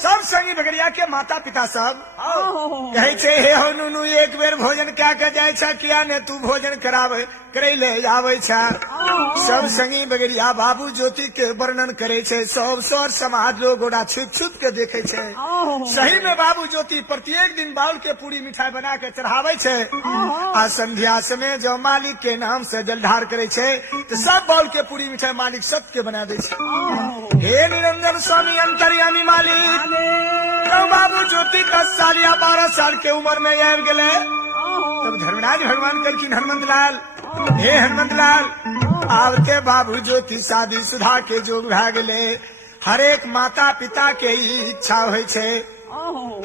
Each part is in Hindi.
सब संगी बगड़िया के माता पिता सब कहे छे हे हो नुनू एक बेर भोजन क्या के जाय छ किया ने तू भोजन करावे करे ले आवे छ। सब संगी बगड़िया बाबू ज्योति के वर्णन करे छे, सब सर समाज लोग गोड़ा छुप छुप के देखे छे। सही में बाबू ज्योति प्रत्येक दिन बाउल के पूरी मिठाई बना के चढ़ावे छे। आ संध्या समय जो मालिक के नाम से जलधार करे छे तो सब बाउल के पूरी मिठाई मालिक सबके बना दे छे। हे निरंजन स्वामी अंतर्यामी मालिक तो बाबू ज्योति 10 साल या 12 साल के उम्र में आबि गेले। तब धर्मराज भगवान कहलखिन हनुमंत लाल, हे हनुमंत लाल आब के बाबू ज्योति शादी सुधा के जोग भए गेले। हरेक माता पिता के इच्छा होय छे,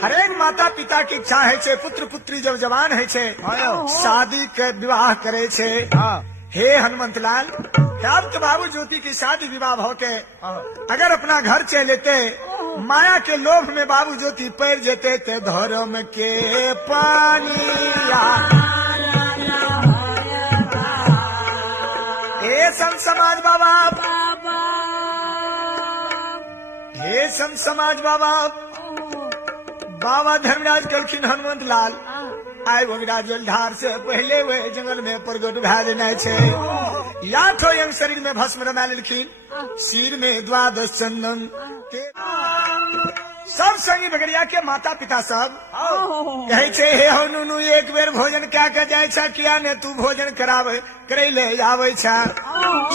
हरेक माता पिता की इच्छा है छे पुत्र पुत्री जब जवान है छे शादी के विवाह करे छे। हे हनुमंत लाल अब तो बाबू ज्योति की शादी विवाह होके अगर अपना घर चलेते माया के लोभ में बाबू ज्योति पैर जेते ते धर्म के पानिया। हे संत समाज बाबा, हे संत समाज बाबा, बाबा धर्मराज कहलखिन हनुमंत लाल आइ वगड़ा जलधार से पहले वे जंगल में प्रगट भए देना छे। या तो यंग शरीर में भस्म रमा लेलखिन, सिर में 12 चंदन के। सब संगी बगड़िया के माता पिता सब कहे छे हे हो नुनू एक बेर भोजन क्या के जाय छ किया ने तू भोजन करावे करे ले आवे छ।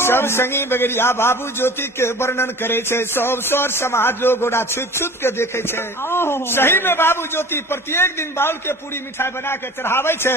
सब संगी बगड़िया बाबू ज्योति के वर्णन करे छे, सब सर समाज लोग गोड़ा छुप छुप के देखे छे। सही में बाबू ज्योति प्रत्येक दिन बाउल के पूरी मिठाई बना के चढ़ावे छे।